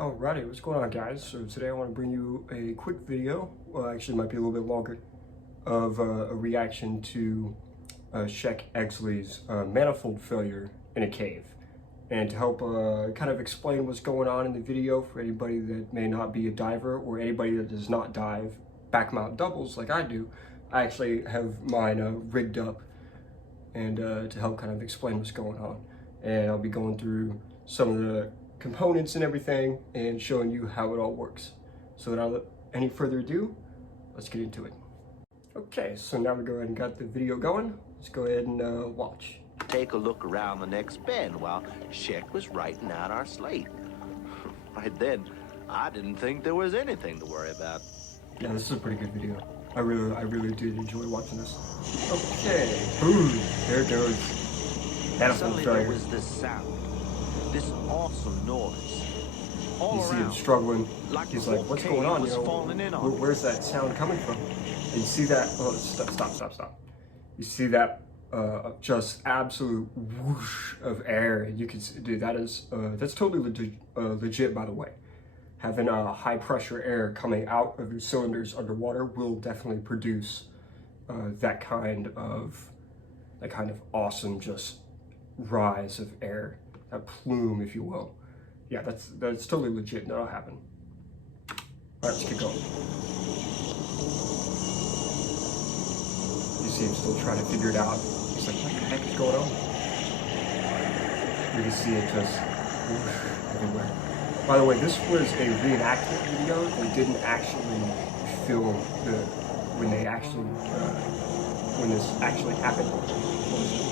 Alrighty, what's going on, guys? So today I want to bring you a quick video, well actually it might be a little bit longer, of a reaction to Sheck Exley's manifold failure in a cave. And to help kind of explain what's going on in the video for anybody that may not be a diver or anybody that does not dive back mount doubles like I do, I actually have mine rigged up and to help kind of explain what's going on. And I'll be going through some of the components and everything and showing you how it all works. So without any further ado, let's get into it. Okay, so now we go ahead and got the video going. Let's go ahead and watch. Take a look around the next bend while Sheck was writing out our slate. Right then, I didn't think there was anything to worry about. Yeah, this is a pretty good video. I really did enjoy watching this. Okay, boom, there it goes. Suddenly there was this sound, this awesome noise. All you see him around, struggling. like He's the like, whole what's cave going on? was You know, falling in on where's that sound coming from? And you see that, oh, stop. You see that just absolute whoosh of air. And you can see, dude, that's totally legit, by the way. Having high pressure air coming out of your cylinders underwater will definitely produce that kind of awesome just rise of air, that plume, if you will. Yeah, that's totally legit. That'll happen. All right, let's keep going. You see him still trying to figure it out. He's like, what the heck is going on? You can see it just whoosh everywhere. By the way, this was a reenactment video. They didn't actually film when this actually happened.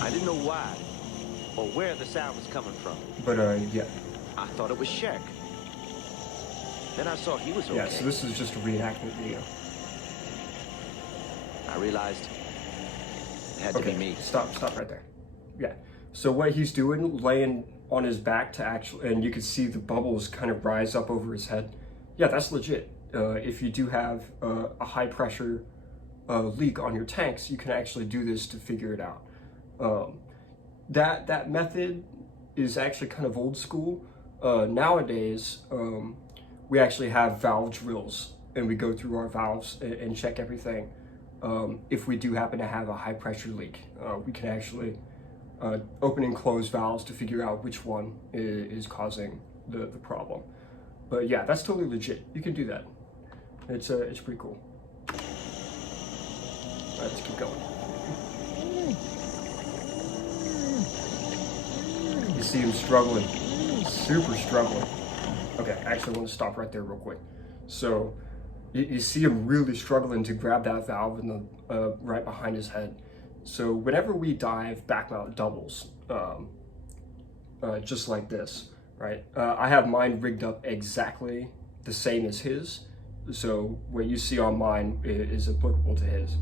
I didn't know why or where the sound was coming from. But yeah. I thought it was Sheck. Then I saw he was okay. Yeah, so this is just a reenactment video. I realized it had to be me. Stop right there. Yeah. So what he's doing, laying on his back to actually, and you can see the bubbles kind of rise up over his head. Yeah, that's legit. If you do have a high pressure leak on your tanks, you can actually do this to figure it out. That method is actually kind of old school. Nowadays, we actually have valve drills, and we go through our valves and check everything. If we do happen to have a high pressure leak, we can actually open and close valves to figure out which one is causing the problem. But yeah, that's totally legit. You can do that. It's pretty cool. All right, let's keep going. You see him struggling, super struggling. Okay, actually I want to stop right there real quick. So you see him really struggling to grab that valve in the right behind his head. So whenever we dive back mount doubles, just like this, right? I have mine rigged up exactly the same as his. So what you see on mine is applicable to his.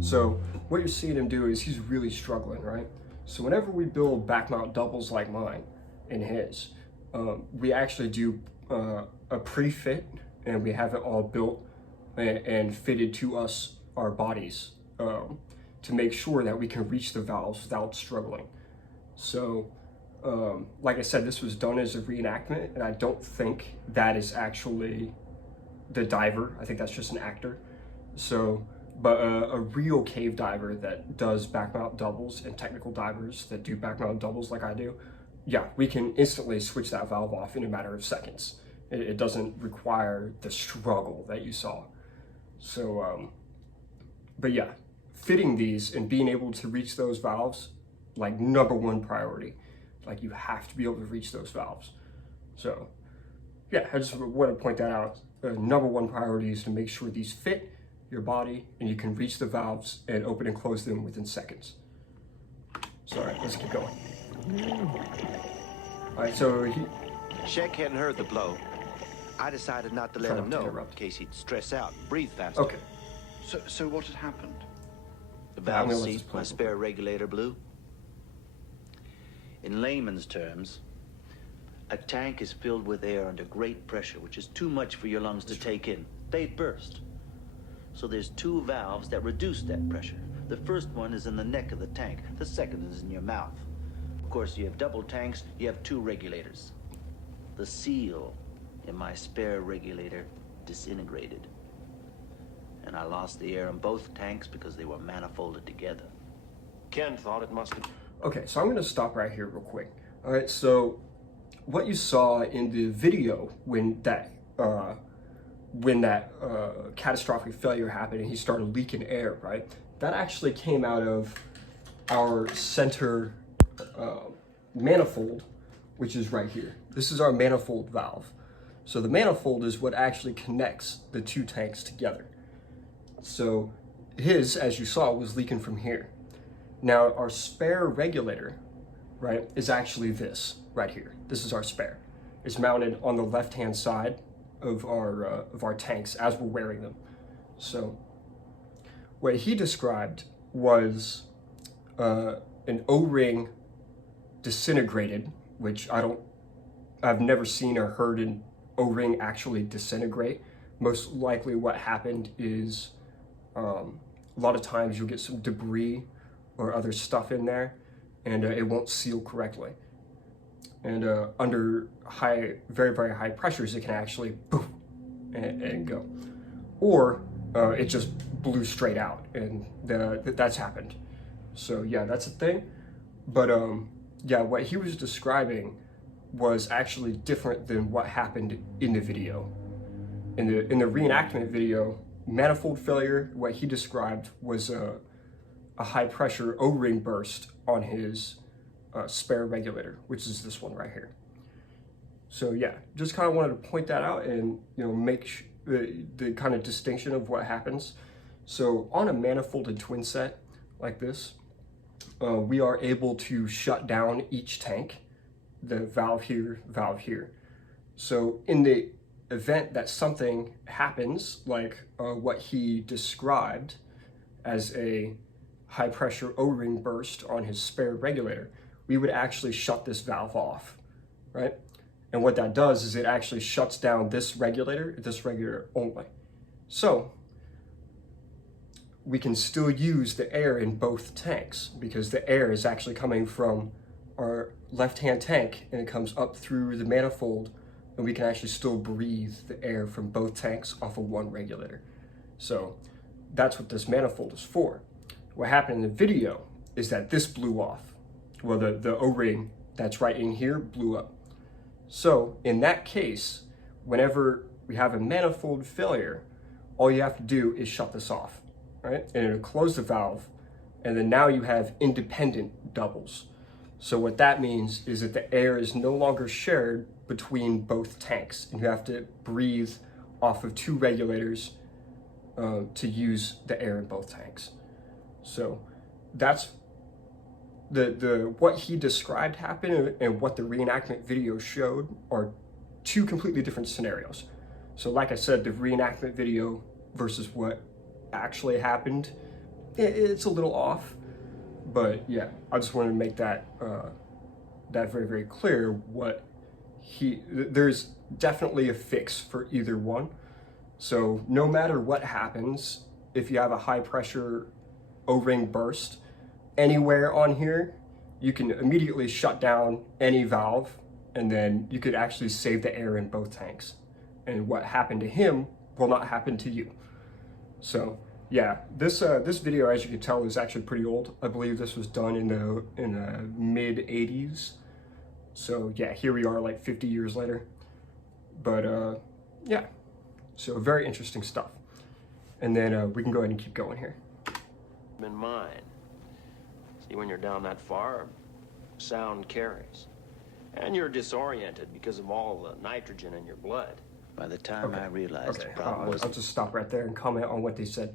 So what you're seeing him do is he's really struggling, right? So whenever we build back mount doubles like mine and his, we actually do a pre-fit, and we have it all built and fitted to us, our bodies, to make sure that we can reach the valves without struggling. So like I said, this was done as a reenactment, and I don't think that is actually the diver. I think that's just an actor. So but a real cave diver that does back mount doubles, and technical divers that do back mount doubles like I do, yeah, we can instantly switch that valve off in a matter of seconds. It doesn't require the struggle that you saw. So, but yeah, fitting these and being able to reach those valves, like #1 priority. Like you have to be able to reach those valves. So yeah, I just want to point that out. #1 priority is to make sure these fit your body and you can reach the valves and open and close them within seconds. So all right, let's keep going. All right, so Sheck hadn't heard the blow. I decided not to let him know in case he'd stress out and breathe faster. Okay. So what had happened? The valve seat, my spare regulator blew. In layman's terms, a tank is filled with air under great pressure, which is too much for your lungs to take in. They burst. So there's 2 valves that reduce that pressure. The first one is in the neck of the tank. The second is in your mouth. Of course, you have double tanks, you have 2 regulators. The seal and my spare regulator disintegrated. And I lost the air in both tanks because they were manifolded together. Ken thought it must have... Okay, so I'm going to stop right here real quick. All right, so what you saw in the video when that catastrophic failure happened and he started leaking air, right? That actually came out of our center manifold, which is right here. This is our manifold valve. So the manifold is what actually connects the two tanks together. So his, as you saw, was leaking from here. Now our spare regulator, right, is actually this right here. This is our spare. It's mounted on the left-hand side of our tanks as we're wearing them. So what he described was an O-ring disintegrated, which I've never seen or heard an O-ring actually disintegrate. Most likely what happened is a lot of times you'll get some debris or other stuff in there and it won't seal correctly. And under very, very high pressures, it can actually boom and go. Or it just blew straight out, and that's happened. So yeah, that's a thing. But yeah, what he was describing was actually different than what happened in the video. In the reenactment video, manifold failure, what he described was a high pressure O-ring burst on his spare regulator, which is this one right here. So yeah, just kind of wanted to point that out and make the kind of distinction of what happens. So on a manifolded twin set like this, we are able to shut down each tank, the valve here, valve here. So in the event that something happens, like what he described as a high pressure O-ring burst on his spare regulator, we would actually shut this valve off, right? And what that does is it actually shuts down this regulator only. So we can still use the air in both tanks because the air is actually coming from our left-hand tank and it comes up through the manifold, and we can actually still breathe the air from both tanks off of one regulator. So that's what this manifold is for. What happened in the video is that this blew off. Well, the O-ring that's right in here blew up. So in that case, whenever we have a manifold failure, all you have to do is shut this off, right? And it'll close the valve, and then now you have independent doubles. So what that means is that the air is no longer shared between both tanks, and you have to breathe off of two regulators to use the air in both tanks. So that's what he described happened and what the reenactment video showed are two completely different scenarios. So like I said, the reenactment video versus what actually happened, it's a little off. But yeah, I just wanted to make that very, very clear. There's definitely a fix for either one. So no matter what happens, if you have a high pressure O-ring burst anywhere on here, you can immediately shut down any valve, and then you could actually save the air in both tanks. And what happened to him will not happen to you. So yeah, this video, as you can tell, is actually pretty old. I believe this was done in the mid 80s. So yeah, here we are like 50 years later. But yeah, so very interesting stuff. And then we can go ahead and keep going here. In mine. See, when you're down that far, sound carries. And you're disoriented because of all the nitrogen in your blood. By the time I realized the problem was... I'll just stop right there and comment on what they said.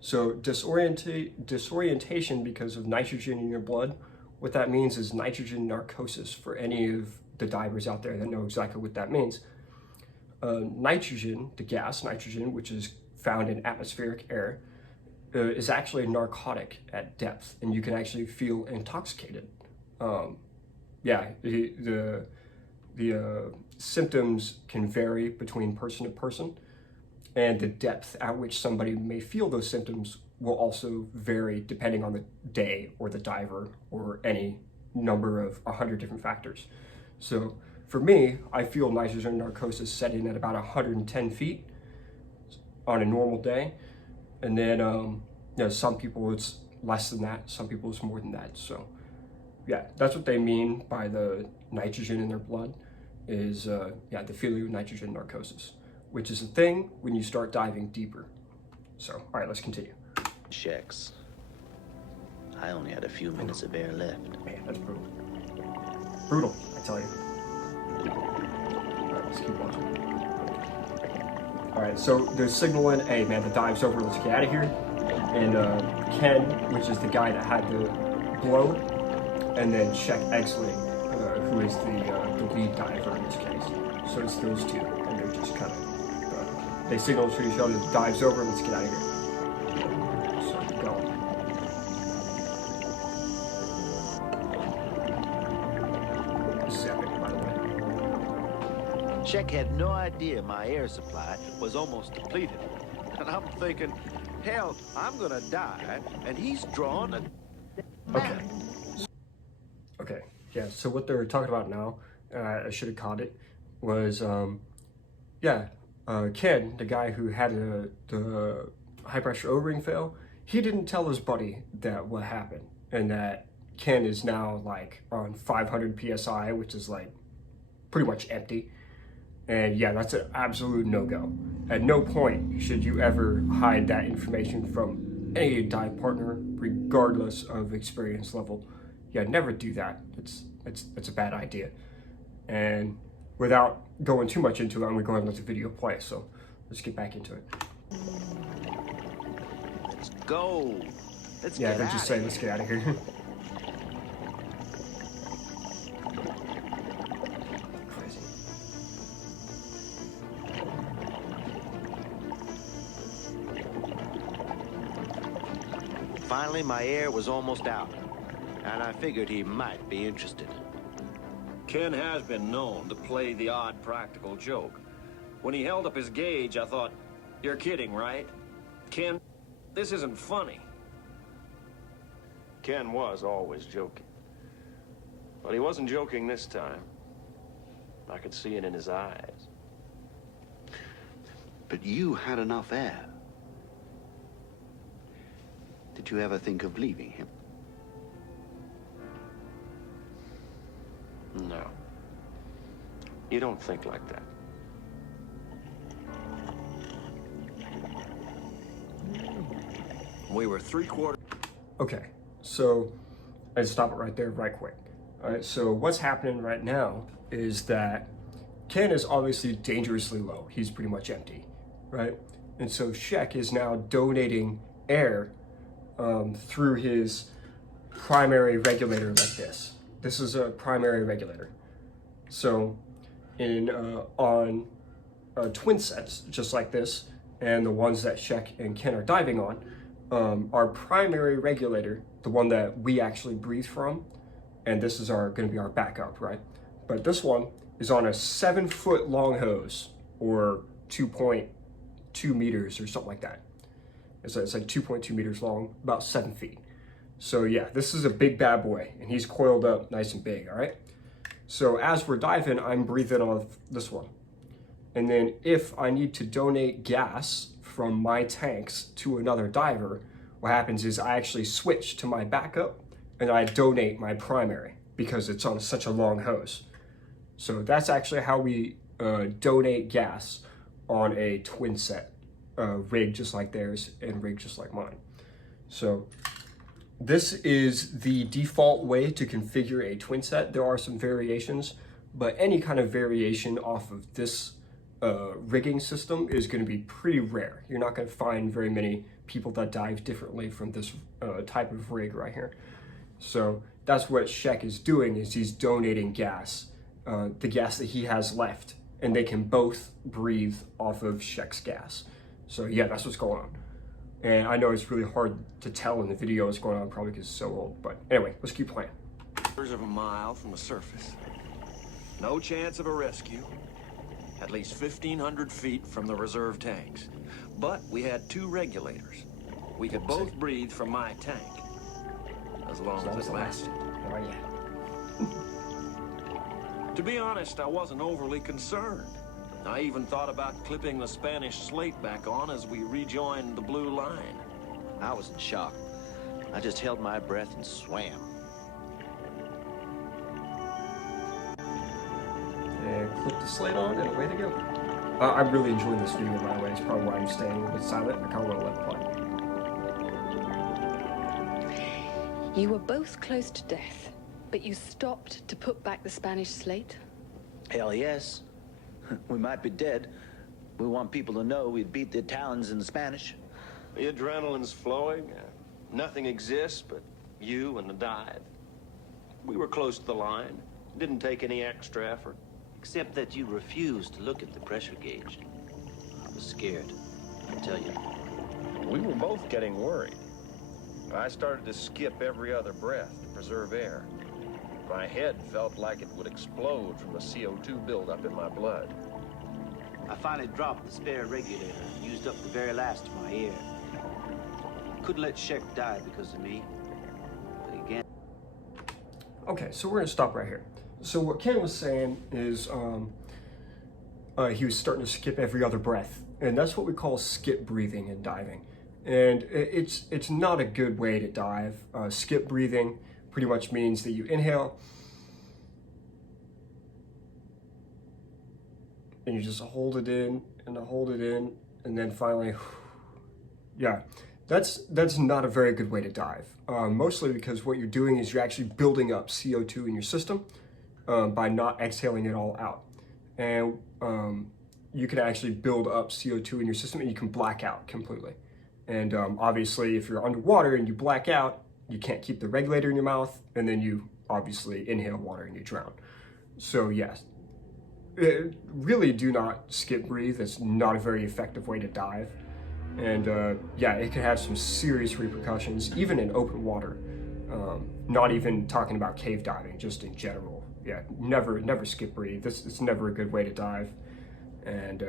So disorientation because of nitrogen in your blood, what that means is nitrogen narcosis for any of the divers out there that know exactly what that means. Nitrogen, the gas nitrogen, which is found in atmospheric air, is actually a narcotic at depth, and you can actually feel intoxicated. Yeah, the symptoms can vary between person to person, and the depth at which somebody may feel those symptoms will also vary depending on the day or the diver or any number of 100 different factors. So For me, I feel nitrogen narcosis setting at about 110 feet on a normal day. And then, you know, some people it's less than that, some people it's more than that. So yeah, that's what they mean by the nitrogen in their blood is, yeah, the feeling of nitrogen narcosis, which is a thing when you start diving deeper. So, all right, let's continue. Shecks. I only had a few minutes of air left. Man, that's brutal. Brutal, I tell you. All right, let's keep watching. All right, so they're signaling, hey man, the dive's over, let's get out of here. And Ken, which is the guy that had the blow, and then Sheck Exley, who is the lead diver in this case. So it's those two, and they're just kind of, they signal to each other, the dive's over, let's get out of here. So go. This is epic, by the way. Sheck had no idea my air supply was almost depleted. And I'm thinking, hell, I'm gonna die, and he's drawing a... Okay. Okay, yeah, so what they're talking about now, I should have caught it, was, Ken, the guy who had the high-pressure O-ring fail, he didn't tell his buddy that what happened, and that Ken is now, like, on 500 PSI, which is, like, pretty much empty. And yeah, that's an absolute no-go. At no point should you ever hide that information from any dive partner, regardless of experience level. Yeah, never do that. It's a bad idea. And without going too much into it, I'm going to go ahead and let the video play. So let's get back into it. Let's go. Let's Yeah, get they're out just of saying, here. let's get out of here. Crazy. Finally, my air was almost out, and I figured he might be interested. Ken has been known to play the odd practical joke. When he held up his gauge, I thought, you're kidding, right? Ken, this isn't funny. Ken was always joking. But he wasn't joking this time. I could see it in his eyes. But you had enough air. Did you ever think of leaving him? No. You don't think like that. We were 3/4. Okay, so I'd stop it right there right quick. All right, so what's happening right now is that Ken is obviously dangerously low. He's pretty much empty, right? And so Sheck is now donating air through his primary regulator like this. This is a primary regulator. So on twin sets, just like this, and the ones that Sheck and Ken are diving on, our primary regulator, the one that we actually breathe from, and this is going to be our backup, right? But this one is on a 7-foot long hose, or 2.2 meters or something like that. It's like 2.2 meters long, about 7 feet. So yeah, this is a big bad boy, and he's coiled up nice and big, all right? So as we're diving, I'm breathing off this one. And then if I need to donate gas from my tanks to another diver, what happens is I actually switch to my backup and I donate my primary because it's on such a long hose. So that's actually how we donate gas on a twin set rig just like theirs and rig just like mine. So this is the default way to configure a twin set. There are some variations, but any kind of variation off of this rigging system is going to be pretty rare. You're not going to find very many people that dive differently from this type of rig right here. So that's what Sheck is doing, is he's donating gas, the gas that he has left, and they can both breathe off of Sheck's gas. So yeah, that's what's going on. And I know it's really hard to tell in the video what's going on, probably because it's so old, but anyway, let's keep playing. Quarters of a mile from the surface. No chance of a rescue. At least 1,500 feet from the reserve tanks. But we had 2 regulators. We could both breathe from my tank. As long as it lasted. Oh yeah. To be honest, I wasn't overly concerned. I even thought about clipping the Spanish slate back on as we rejoined the blue line. I was in shock. I just held my breath and swam. And clip the slate on and away to go. I'm really enjoying this video, by the way. It's probably why I'm staying a little bit silent. I kind of want to let it play. You were both close to death, but you stopped to put back the Spanish slate? Hell yes. We might be dead. We want people to know we beat the Italians in the Spanish. The adrenaline's flowing. Nothing exists but you and the dive. We were close to the line. Didn't take any extra effort. Except that you refused to look at the pressure gauge. I was scared, I tell you. We were both getting worried. I started to skip every other breath to preserve air. My head felt like it would explode from the CO2 buildup in my blood. I finally dropped the spare regulator and used up the very last of my air. Couldn't let Sheck die because of me. But again... Okay, so we're going to stop right here. So what Ken was saying is he was starting to skip every other breath. And that's what we call skip breathing in diving. And it's not a good way to dive. Skip breathing pretty much means that you inhale and you just hold it in and hold it in and then finally, yeah, that's not a very good way to dive. Mostly because what you're doing is you're actually building up CO2 in your system by not exhaling it all out. And you can actually build up CO2 in your system and you can black out completely. And obviously if you're underwater and you black out, you can't keep the regulator in your mouth, and then you obviously inhale water and you drown. So yes, really do not skip breathe. It's not a very effective way to dive. And yeah, it can have some serious repercussions, even in open water. Not even talking about cave diving, just in general. Yeah, never skip breathe. It's never a good way to dive. And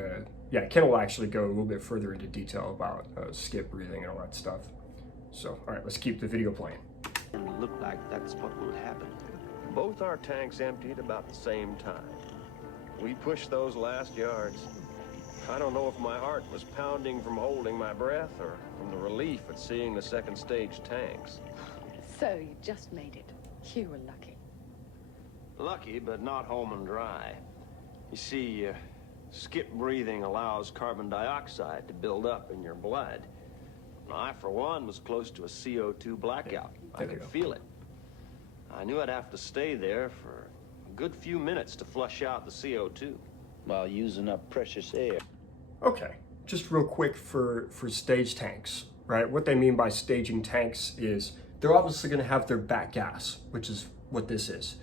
yeah, Ken will actually go a little bit further into detail about skip breathing and all that stuff. So, all right, let's keep the video playing. It looked like that's what would happen. Both our tanks emptied about the same time. We pushed those last yards. I don't know if my heart was pounding from holding my breath or from the relief at seeing the second stage tanks. So you just made it. You were lucky. Lucky, but not home and dry. You see, skip breathing allows carbon dioxide to build up in your blood. I, for one, was close to a CO2 blackout. I could feel it. I knew I'd have to stay there for a good few minutes to flush out the CO2. While using up precious air. Okay, just real quick for stage tanks, right? What they mean by staging tanks is they're obviously going to have their back gas, which is what this is.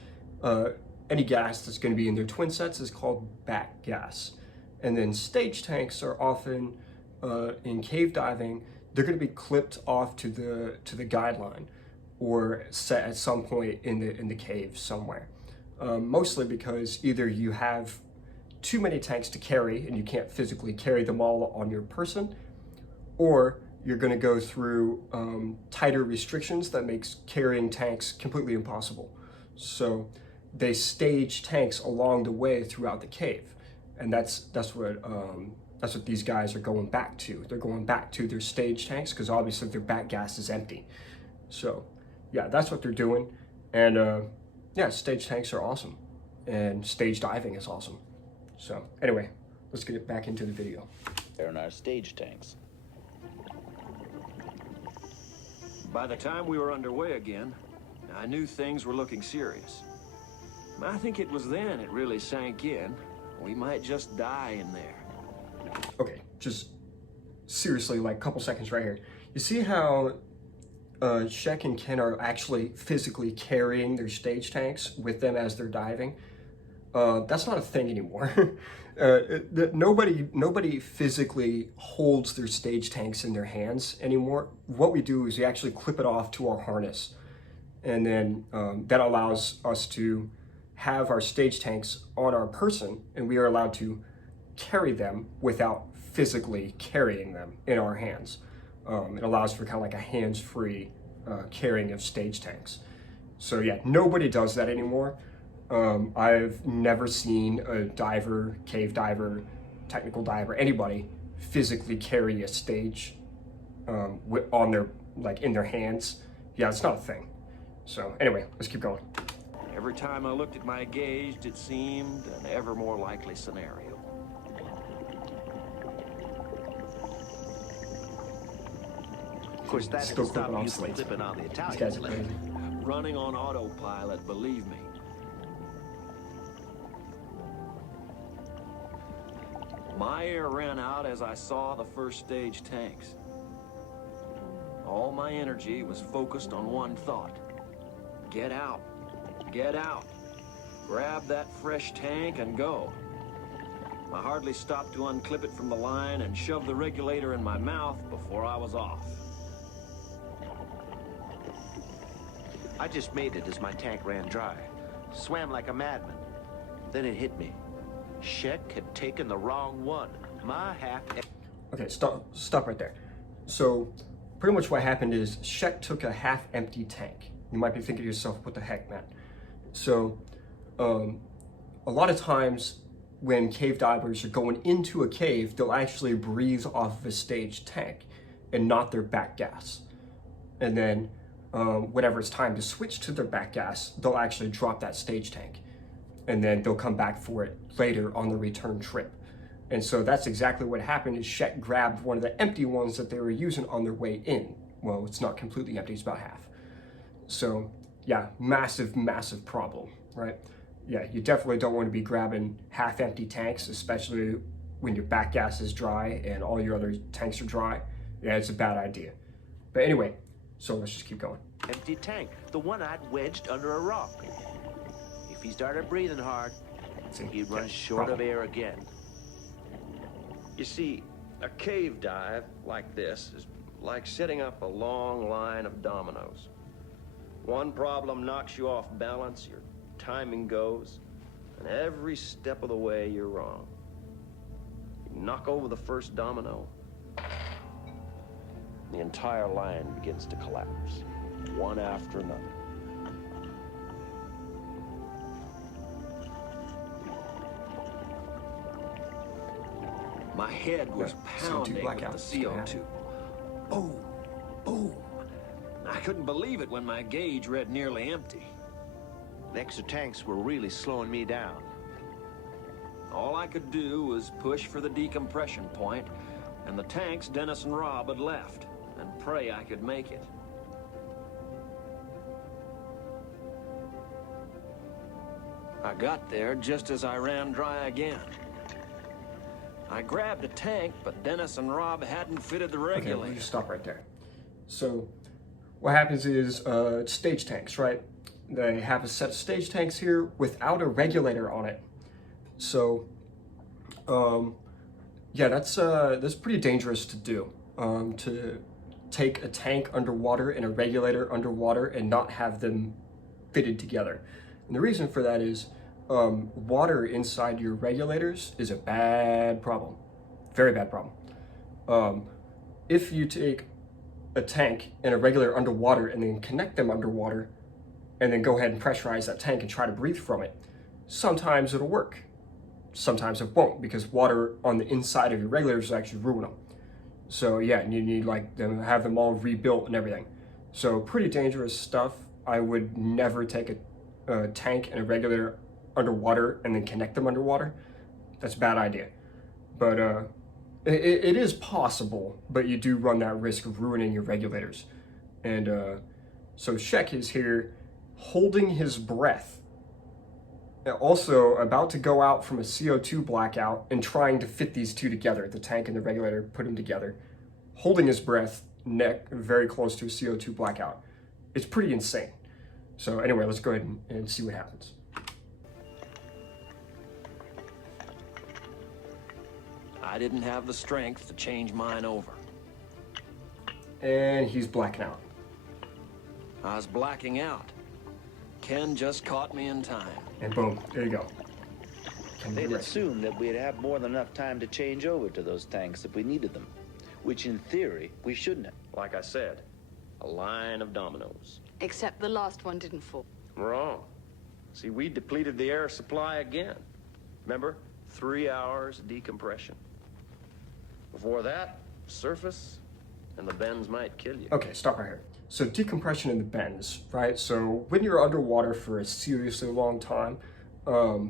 Any gas that's going to be in their twin sets is called back gas. And then stage tanks are often, in cave diving, they're going to be clipped off to the guideline or set at some point in the cave somewhere. Mostly because either you have too many tanks to carry and you can't physically carry them all on your person, or you're going to go through tighter restrictions that makes carrying tanks completely impossible. So they stage tanks along the way throughout the cave, and that's what these guys are going back to. They're going back to their stage tanks because obviously their back gas is empty. So yeah, that's what they're doing. And yeah, stage tanks are awesome, and stage diving is awesome. So anyway, let's get back into the video. They're in our stage tanks. By the time we were underway again, I knew things were looking serious. I think it was then it really sank in. We might just die in there. Okay, just seriously, like a couple seconds right here. You see how Sheck and Ken are actually physically carrying their stage tanks with them as they're diving? That's not a thing anymore. Nobody physically holds their stage tanks in their hands anymore. What we do is we actually clip it off to our harness, and then that allows us to have our stage tanks on our person, and we are allowed to carry them without physically carrying them in our hands. It allows for kind of like a hands-free carrying of stage tanks. So yeah, nobody does that anymore. I've never seen a diver, cave diver, technical diver, anybody physically carry a stage on their, like, in their hands. Yeah, it's not a thing. So anyway, let's keep going. Every time I looked at my gauge, it seemed an ever more likely scenario. Of course, that Still didn't stop clipping off you from slates. clipping on the These Italian guys are slate. crazy. Running on autopilot, believe me. My air ran out as I saw the first stage tanks. All my energy was focused on one thought. Get out. Get out. Grab that fresh tank and go. I hardly stopped to unclip it from the line and shove the regulator in my mouth before I was off. I just made it as my tank ran dry. Swam like a madman. Then it hit me. Sheck had taken the wrong one. My half... Okay, stop right there. So pretty much what happened is Sheck took a half-empty tank. You might be thinking to yourself, what the heck, man? So a lot of times when cave divers are going into a cave, they'll actually breathe off of a stage tank and not their back gas. And then whenever it's time to switch to their back gas, they'll actually drop that stage tank. And then they'll come back for it later on the return trip. And so that's exactly what happened is Sheck grabbed one of the empty ones that they were using on their way in. Well, it's not completely empty, it's about half. So yeah, massive, massive problem, right? Yeah, you definitely don't want to be grabbing half-empty tanks, especially when your back gas is dry and all your other tanks are dry. Yeah, it's a bad idea. But anyway, so let's just keep going. empty tank, the one I'd wedged under a rock. If he started breathing hard, he'd run short of air again. You see, a cave dive like this is like setting up a long line of dominoes. One problem knocks you off balance, your timing goes, and every step of the way you're wrong. You knock over the first domino, the entire line begins to collapse, one after another. My head was pounding with the CO2. Boom, boom. I couldn't believe it when my gauge read nearly empty. The extra tanks were really slowing me down. All I could do was push for the decompression point, and the tanks Dennis and Rob had left, and pray I could make it. I got there just as I ran dry again. I grabbed a tank, but Dennis and Rob hadn't fitted the regulator. Okay, we'll just stop right there. So what happens is stage tanks, right? They have a set of stage tanks here without a regulator on it. So yeah, that's pretty dangerous to do. To take a tank underwater and a regulator underwater and not have them fitted together. And the reason for that is water inside your regulators is a bad problem, very bad problem. If you take a tank and a regulator underwater and then connect them underwater and then go ahead and pressurize that tank and try to breathe from it, sometimes it'll work. Sometimes it won't, because water on the inside of your regulators will actually ruin them. So yeah, and you need like them, have them all rebuilt and everything. So pretty dangerous stuff. I would never take a tank and a regulator underwater and then connect them underwater. That's a bad idea. But it is possible, but you do run that risk of ruining your regulators. And so Sheck is here holding his breath, also about to go out from a CO2 blackout and trying to fit these two together, the tank and the regulator, put them together, holding his breath, neck very close to a CO2 blackout. It's pretty insane. So anyway, let's go ahead and see what happens. I didn't have the strength to change mine over. And he's blacking out. I was blacking out. Ken just caught me in time. And boom, there you go. They'd assumed that we'd have more than enough time to change over to those tanks if we needed them, which in theory, we shouldn't have. Like I said, a line of dominoes. Except the last one didn't fall. Wrong. See, we depleted the air supply again. Remember? 3 hours decompression. Before that, surface, and the bends might kill you. Okay, stop right here. So decompression in the bends, right? So when you're underwater for a seriously long time,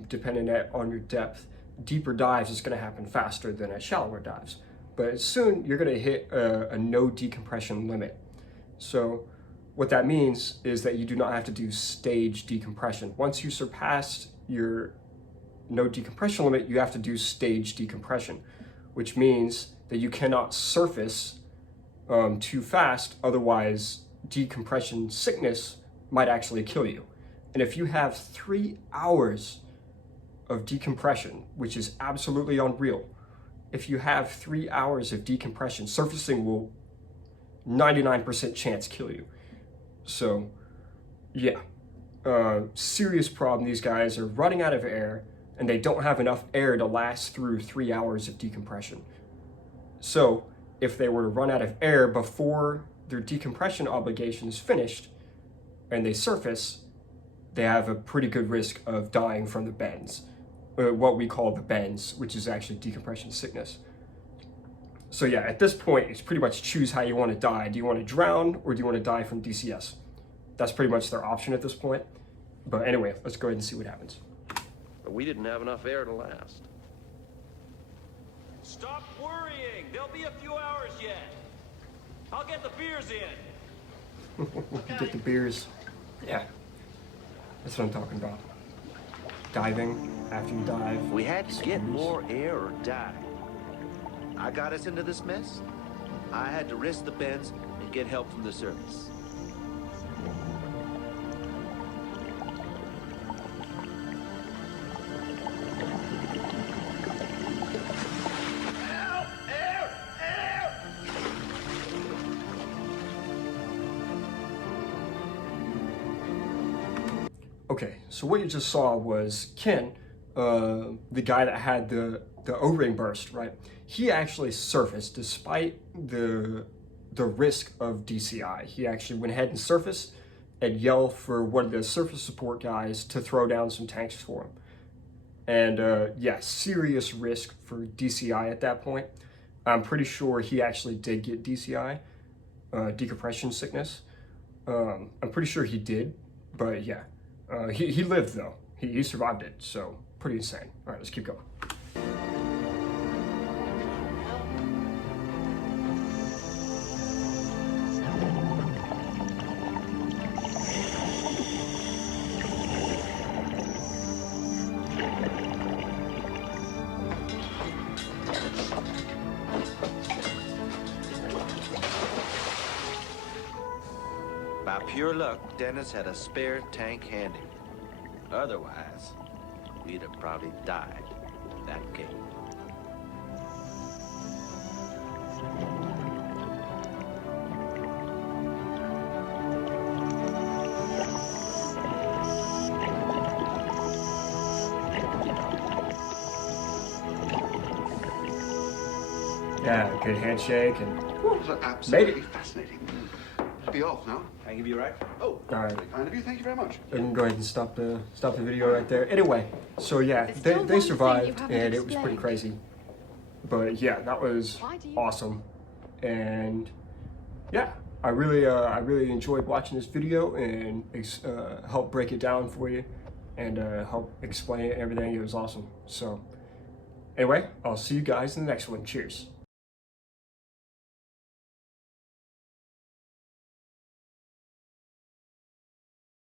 depending on your depth, deeper dives is going to happen faster than shallower dives. But soon you're going to hit a no decompression limit. So what that means is that you do not have to do stage decompression. Once you surpass your no decompression limit, you have to do stage decompression, which means that you cannot surface too fast, otherwise decompression sickness might actually kill you. And if you have 3 hours of decompression, which is absolutely unreal, if you have 3 hours of decompression, surfacing will 99% chance kill you. So yeah, serious problem. These guys are running out of air and they don't have enough air to last through 3 hours of decompression. So if they were to run out of air before their decompression obligation is finished and they surface, they have a pretty good risk of dying from the bends, what we call the bends, which is actually decompression sickness. So yeah, at this point, it's pretty much choose how you want to die. Do you want to drown or do you want to die from DCS? That's pretty much their option at this point. But anyway, let's go ahead and see what happens. But we didn't have enough air to last. Stop worrying. There'll be a few hours yet. I'll get the beers in. Get the beers. Yeah, that's what I'm talking about. Diving after you dive. We had to get more air or die. I got us into this mess. I had to risk the bends and get help from the surface. Okay, so what you just saw was Ken, the guy that had the O-ring burst, right? He actually surfaced despite the risk of DCI. He actually went ahead and surfaced and yelled for one of the surface support guys to throw down some tanks for him. And yeah, serious risk for DCI at that point. I'm pretty sure he actually did get DCI, decompression sickness. I'm pretty sure he did, but yeah. He lived though. He survived it, so pretty insane. All right, let's keep going. By pure luck, Dennis had a spare tank handy. Otherwise, we'd have probably died that game. Yeah, good handshake and Absolutely fascinating. I'll be off now. Can I give you a ride? Oh, all right. very kind of you. Thank you very much. We can go ahead and stop the video right there. Anyway, so yeah, There's still they one survived thing you haven't and it was pretty explained. crazy. But yeah, that was Why do you- awesome. And yeah, I really enjoyed watching this video and help break it down for you and help explain it and everything. It was awesome. So anyway, I'll see you guys in the next one. Cheers.